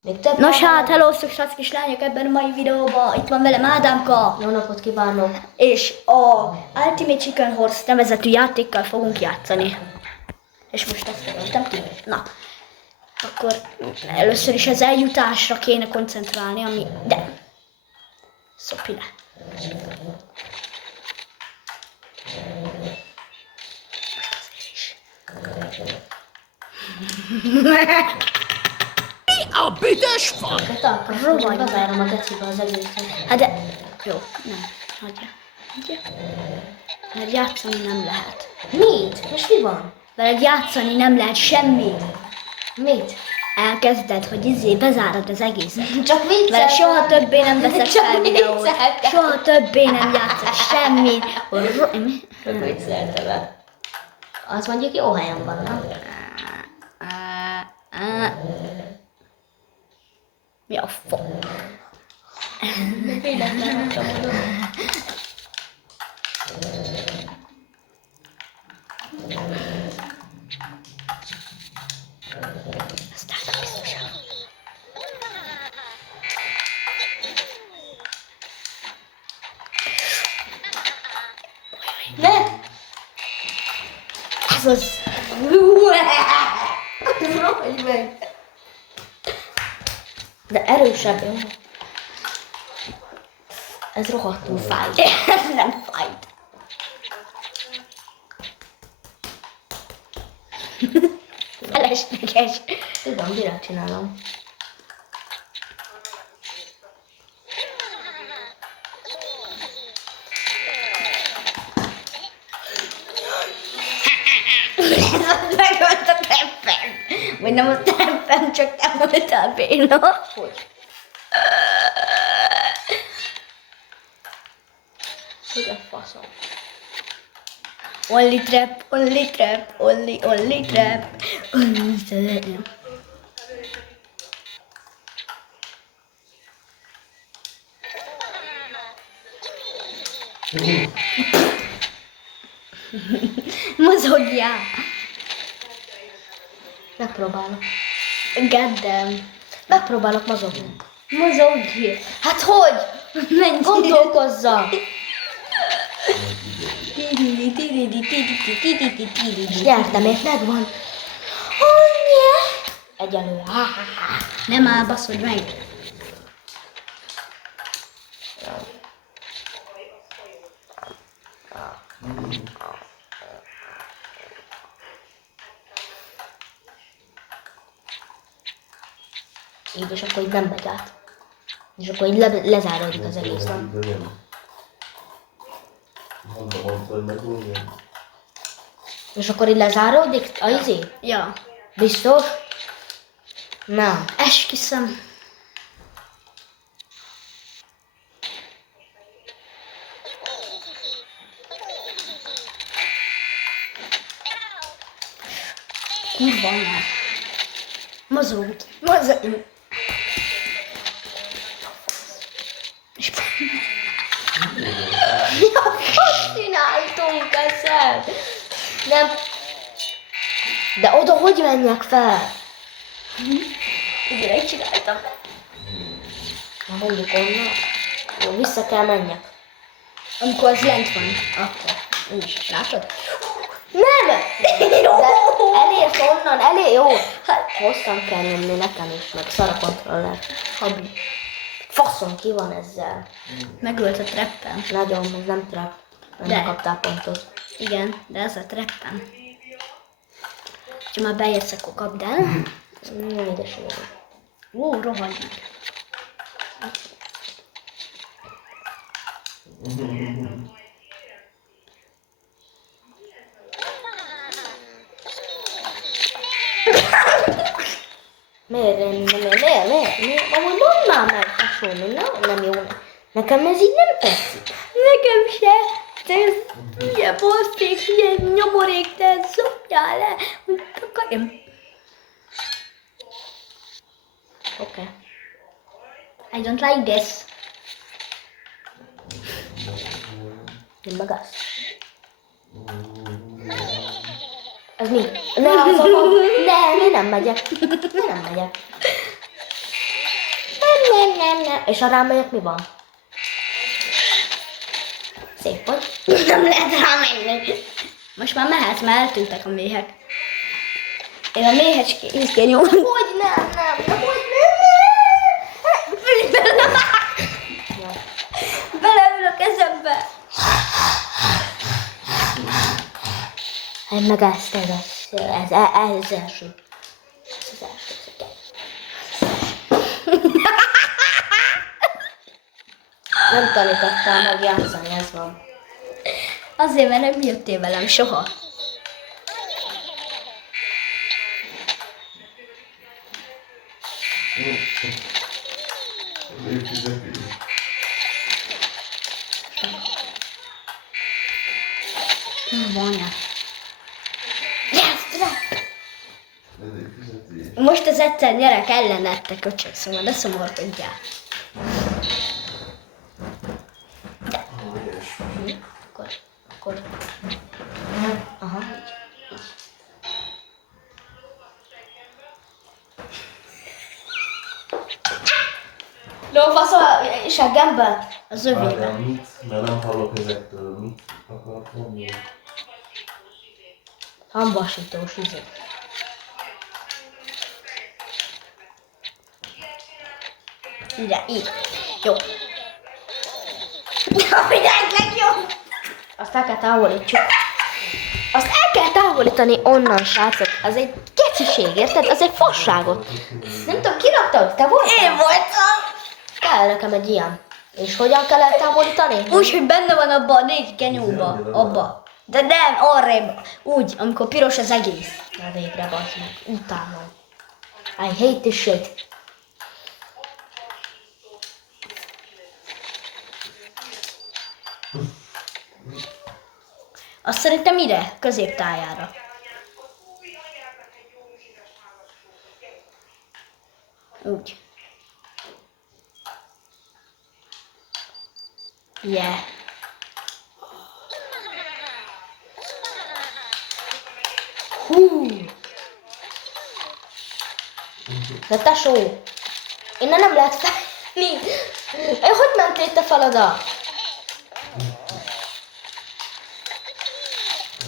Még több. Nos hát, hello, srác kis lányok, ebben a mai videóban itt van velem Ádámka. Jó napot kívánok! És a Ultimate Chicken Horse nevezetű játékkal fogunk játszani. És most ezt töröltem ki. Na, akkor először is az eljutásra kéne koncentrálni, ami... De... Szopi le. Most azért is. A büdös fal! Rohagy, bezárom a gecibe az egészet. Hát de... Jó, nem. Hagyja. Mert játszani nem lehet. Mit? És mi van? Veled játszani nem lehet semmit. Mit? Elkezded, hogy bezárod az egészet. Csak vicceltem. Vele soha többé nem veszek Csak fel videót. vicceltem. Soha többé nem játszok semmit. Csak vicceltem. Az mondjuk jó helyen van, nem? Mi a fa? Aztán biztosan. Ne! Ez az... Rohagy meg! De erősebb, jó? Ez rohadtul fáj. Ez nem fájt. Felesleges. Tudom, direkt csinálom. Megölt a treppen. Vagy nem a treppen, csak te voltál béna. Hogy? Hogy a faszom? Only trap, only trap, only trap. Only trap. Mozogjál. Megpróbálok. Goddamn. Megpróbálok mozogni. Mozogj. Hát hogy? Menj. Gondolkozza! És nyertem, és megvan. Egyelőre. Nem áll, baszod meg. Így, és akkor így nem megy át. És akkor így lezáródik az egész, nem? És akkor így lezáródik a izé? Ja. Biztos? Nem. Esküszöm. Kurva anyád. Mozogj. Mozogj. És Azt csináltunk ezzel? Nem. De oda hogy menjek fel? direkt csináltam. Na mondjuk onnan. Jó, vissza kell menjek. Amikor az lent van, akkor. Úgy, látod? Nem! De elérsz onnan, jó. Hát hosszan kell nyomni nekem is, meg szar a kontroller. Habi. Faszom, ki van ezzel? Megölt a treppen. Nagyon, ez nem trap. De. Nem kaptál pontot. Igen, de ez a treppen. Ha már beérsz, akkor kapd el. Nem édes vagyok. Ó, rohagy meg. Miért? Amúgy mondd már meg hasonló, nem jó. Nekem ez így nem tetszik. Nekem se. De ez ilyen boszték, ilyen nyomorék, de szokjál le, hogy akarjam. Oké. I don't like this. Én meg azt. Ez mi? Ne, az a mag... Ne, én nem megyek. Én nem megyek. nem. És ha rámegyek, mi van? Szép vagy. Nem lehet rámenni. Most már mehetsz, mert eltűntek a méhek. Én a méhecske izgén jó. Hogy nem, hogy Beleül a kezembe. nem. Meg ezt, ez az első. Ez az első. Nem tanítottál meg játszani, ez van. Azért, mert nem jöttél velem soha. Vanya. Most az egyszer gyerek ellenette köcsög, szóval ne szomorkodjál. Akkor. Aha. Lófasz a seggembe? Az övébe. Várjál, mit? Mert nem hallok ezektől. Mit akart mondani? Hambasítós izé. Ide, így. Jó. A világ legjobb! Azt el kell távolítsuk. Azt el kell távolítani onnan, srácok. Az egy geciség, érted? Az egy fasságot. Nem tudom, ki rakta ott? Te voltál? Én voltam! Kell nekem egy ilyen. És hogyan kell eltávolítani? Úgy, hogy benne van abba a 4 genyóba. Abba. De nem, arrébb. Úgy, amikor piros az egész. Na végre, bazd meg. Utálom. I hate this shit. Azt szerintem ide, középtájára. Úgy. Yeah. Hú. De tesó, innen nem lehet felni. Hogy mentél te fel oda?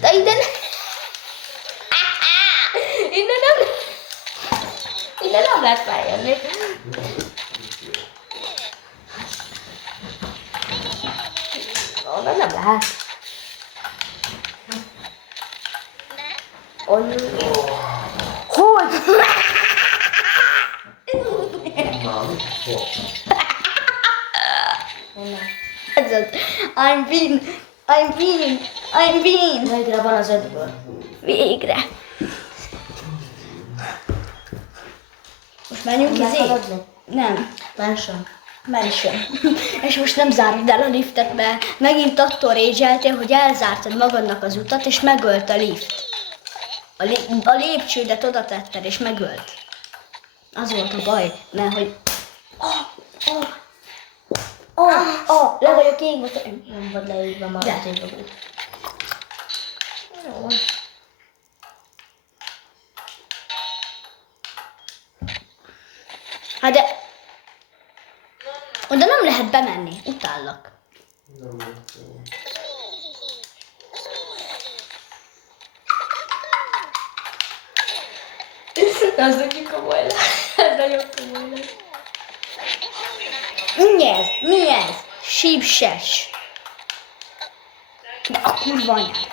De ide nem... Innen nem lehet feljönni. Onnan nem lehet. Hogy? Na, mit fog? Ez az. I'm bean. Végre van az 5-ből. Végre. Most menjünk Meg izé? haladni? Nem. Mansion. Mansion. És most nem zárd el a liftet, mert megint attól régyeltél, hogy elzártad magadnak az utat, és megölt a lift. A lépcsődet oda tetted, és megölt. Az volt a baj, mert hogy... le vagyok égve. Nem vagy leírva már De. az évből. Jó. Hát de... Oda nem lehet bemenni, utállak. Nem lett jó. Az neki komoly lesz. Ez nagyon komoly lesz. Mi ez? Mi ez? Sípses. De a kurva anyád.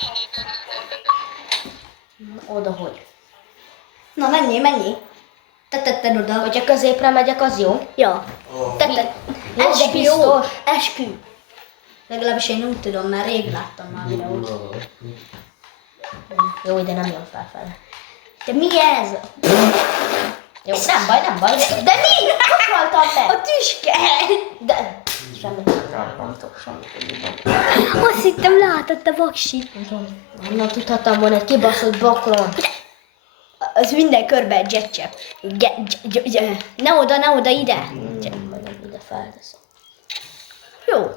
Oda hogy? Na menjél. Te tetted oda. Hogyha középre megyek, az jó? Ja. Tetted. Jó, de Eskü, biztos. Eskü. Legalábbis én úgy tudom, mert rég láttam már videót. Jó, ide nem jön felfele. De mi ez? Jó, nem baj. De mi? Hogy haltam A meg? tüske. De... Semmit nem tudok, semmit Azt hittem látod a vaksit. Honnan tudhattam volna egy kibaszott bokron? Az minden körbe egy jetcsepp. Ne oda, ide. Majd ide felteszem. Jó.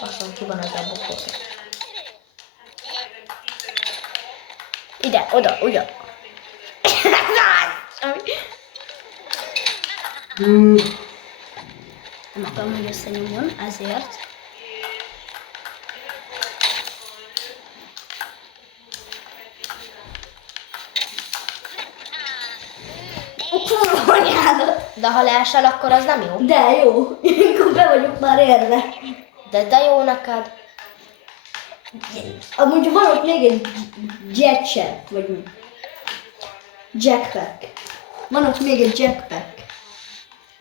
Aztán ki van ez a bokor. Ide, oda, ugyan. Nem akarom, hogy összenyomjon, ezért. De ha leesel, akkor az nem jó. De jó, akkor be vagyok már érve. De jó neked. Amúgy van ott még egy jetset, vagy mi? Jackpack. Van ott még egy jackpack.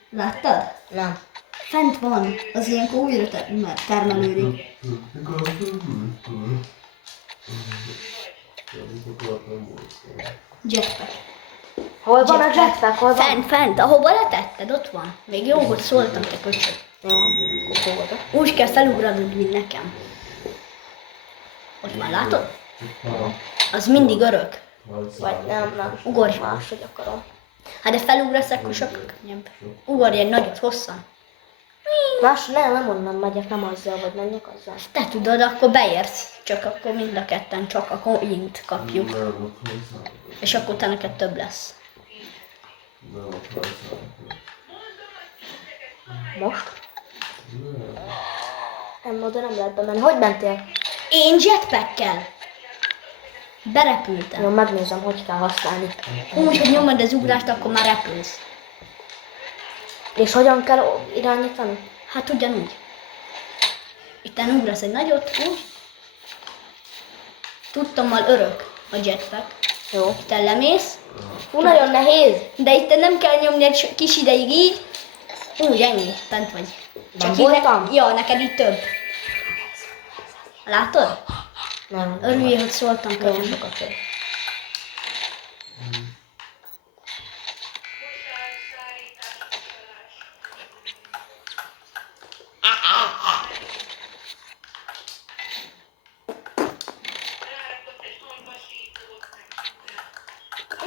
Láttad? Nem. Fent van, az ilyenkor újra termelődik. Jetpack. Hol van a jetpack? Hol van? Fent, ahova letetted, ott van. Még jó, hogy szóltam te köcsög. Jó, akkor oda. Úgy kell felugranod, mint nekem. Ott már látod? Az mindig örök. Vagy nem. Ugorj. Máshogy akarom. Hát de felugrasz, akkor sokkal könnyebb. Ugorj egy nagyot, hosszan. Nem onnan megyek, nem azzal, vagy menjek azzal. Te tudod, akkor beérsz. Csak akkor mind a ketten csak a coint kapjuk. És akkor te neked több lesz. Most? Nem, oda nem lehet bemenni. Hogy mentél? Én jetpackkel. Berepültem. Jó, megnézem, hogy kell használni. Úgy, hogy nyomod az ugrást, akkor már repülsz. És hogyan kell irányítani? Hát ugyanúgy. Itten ugrasz egy nagyot, úgy. Tudtommal örök a jetpack. Jó. Itten lemész, Fú, nagyon nehéz. de itt nem kell nyomni egy kis ideig így. Úgy, ennyi, bent vagy. Nem így voltam? Ja, neked itt több. Látod? Nem. Örüljél, hogy szóltam Nagyon könyv. sokat ér.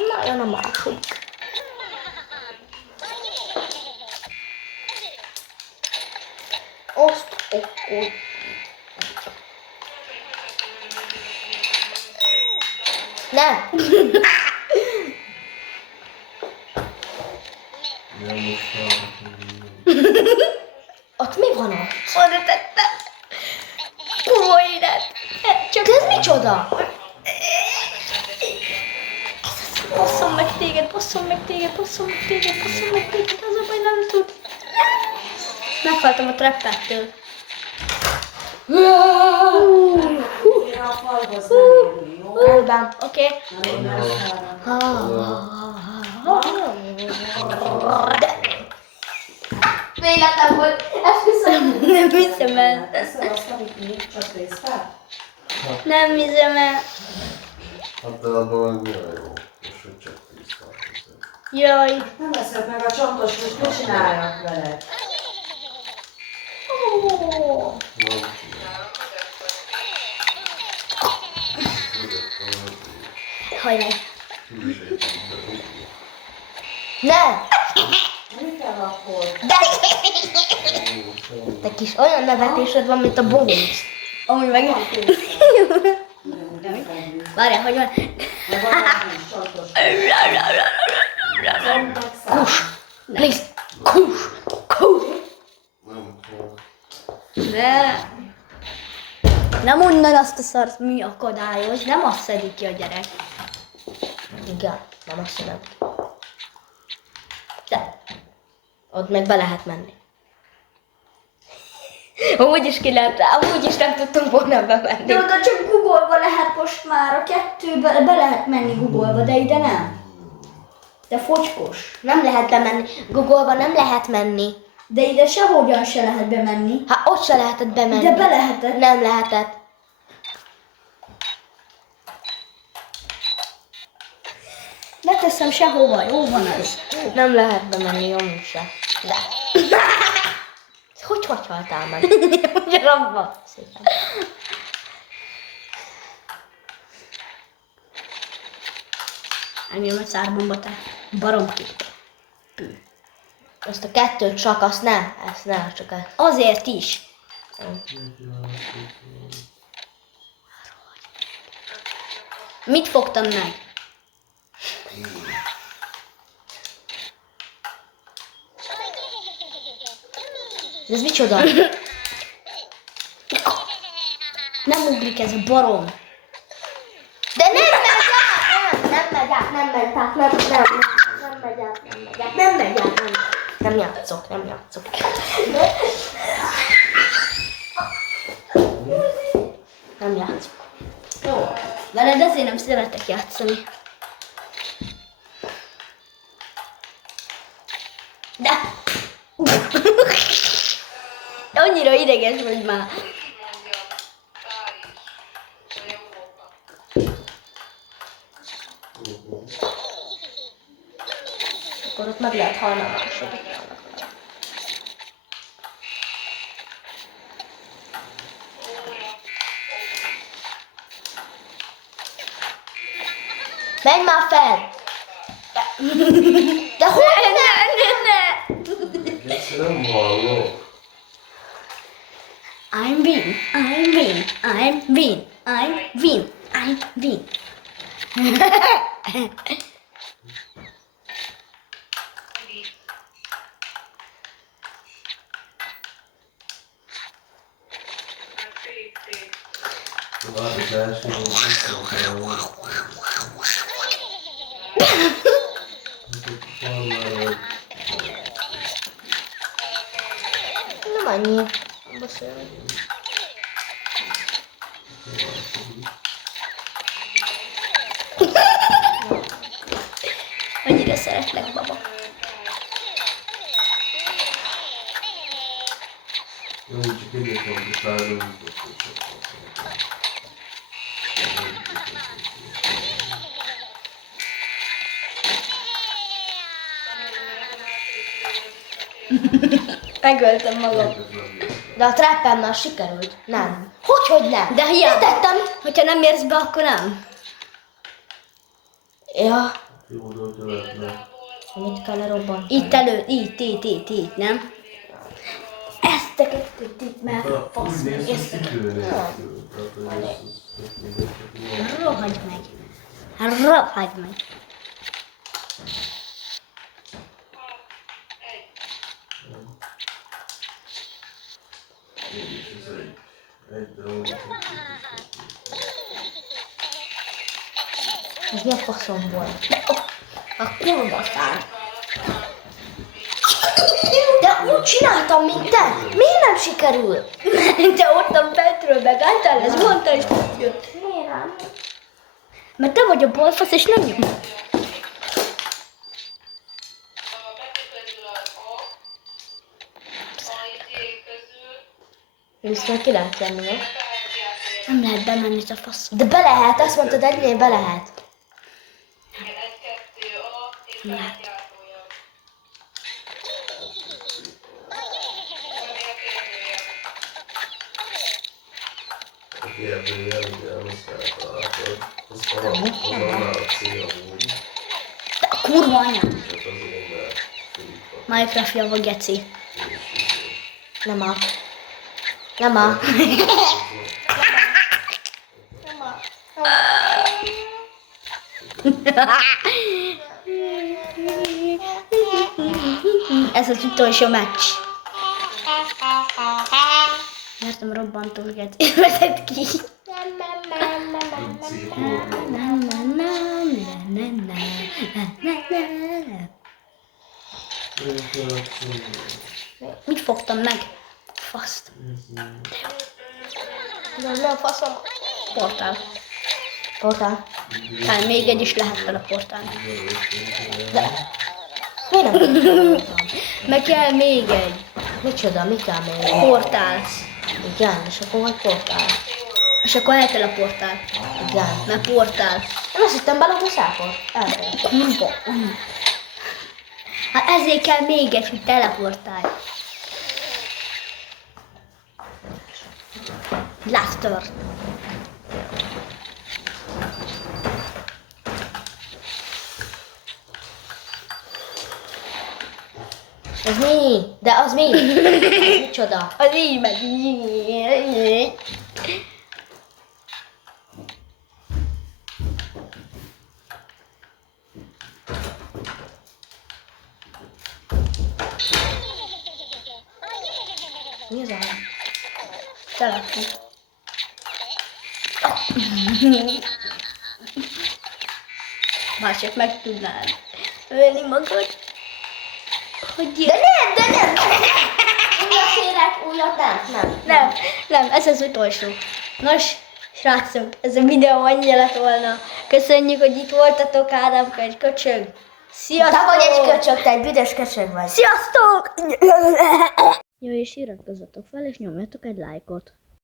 Na, jön a másik. Azt akkor. Nem! Ott mi van ott? Oda tettem. Komolyrat. Csak De ez micsoda? basszom meg téged, basszom meg téged, basszom meg téged, basszom meg téged, az a baj nem tud. Meghaltam a trappettől. Rendben. Oké. Véletlen volt. Esküszöm. Nem hiszem el. Nem hiszem el. Hát de abban meg milyen jó. És hogy csak 10 tartozó. Jaj. Nem eszed meg a csontos, most mit csinálnak vele? Ó. Hajrá. Ne! Mi kell akkor? Te kis olyan nevetésed van, mint a bohóc. Amúgy meg... Várjál, hogy van? Meg valami csontos. Kus! Nézd! Kus! Kus! Nem tudom. Ne! Nem onnan azt a szart, mi akadályoz, nem azt szedik ki a gyerek. Igen, nem azt mondom. De, Ott meg be lehet menni. Amúgy is ki lehet, amúgy is nem tudtunk volna bemenni. de oda csak Google-ba lehet most már, a kettőbe be lehet menni Google-ba, de ide nem. De focskos. Nem lehet bemenni. Google-ba nem lehet menni. De ide sehogyan se lehet bemenni. Hát ott se lehetett bemenni. De be lehetett. Nem lehetett. Ne teszem sehova, jó van ez. Nem lehet bemenni, amúgy se. De. Hogy haltál meg? Ugye rabba. Szépen. Engem a szárbomba, te baromki. Azt a kettőt csak, azt ne. Ezt ne, csak ezt. Azért is. Mit fogtam meg? Ez micsoda? Nem ugrik ez a barom. De nem megy át! Nem megy át, nem megy át, nem megy át, nem megy át. Nem játszok, nem játszok. Nem játszok. Jó. Veled ezért nem szeretek játszani. De... Annyira ideges vagy már. Akkor ott meg lehet halni a második. Menj már fel! De hogy Ne! Geci, nem hallok. I'm win, I'm win, I'm win, I'm win, I'm win. Várj, az első nem annyi. Beszélni. Annyira szeretlek, baba. Jó, csak egyet van, hogy szállom, Megöltem magam. De a trappemmel sikerült. Nem. Hogy nem? De hiába. Tettem. Hogyha nem érsz be, akkor nem. Ja. jó dolga lehetne. Mit kell lerobbantani? Itt elő, itt, nem? Ezt te kettőt itt, mert fasz Úgy meg néz ki, ezt. kitűnő. Tehát, hogy ez Rohadj meg. Rohadj meg. egy darab. Ez mi a faszom volt? A kurva szár. De úgy csináltam, mint te. Miért nem sikerül? Te ottan fentről megálltál, ez mondta, és jött. Miért nem? Mert te vagy a balfasz, és nem jó. Viszont ki lehet lenni, ne? Nem lehet bemenni a fasz. De be lehet, azt mondtad, egynél be lehet. Nem lehet. Kérdőjel, ugye, azt eltaláltad. Azt annál a cél amúgy. De a kurva anyám. Tehát azért, mert Filippa. Minecraft java geci. Nem áll. Nem áll. Ez az utolsó meccs. Nyertem robbantós geci. Vezet ki. Mit fogtam meg? Faszt. Nem faszom. Portál. Portál. Hát még egy is lehet vele portálni. De. Miért nem? Meg kell még egy. Micsoda, mi kell még? Portál. Igen, és akkor vagy portál. És akkor elteleportál. Igen. Mert portál. Én azt hittem belagos elport. Elport. Kurva. Hát ezért kell még egy, hogy teleportálj. Lásztor. Ez mi? De az mi? Ez micsoda? Az így megy. Mi az a hang? Telefon. Mások meg tudnád ölni magad. Hogy De nem! Újat kérek, újat nem. Ez az utolsó. Nos, srácok, ez a videó annyi lett volna. Köszönjük, hogy itt voltatok, Ádámka egy köcsög. Sziasztok! Te vagy egy köcsög, te egy büdös köcsög vagy. Sziasztok! Jó, és iratkozzatok fel, és nyomjatok egy lájkot.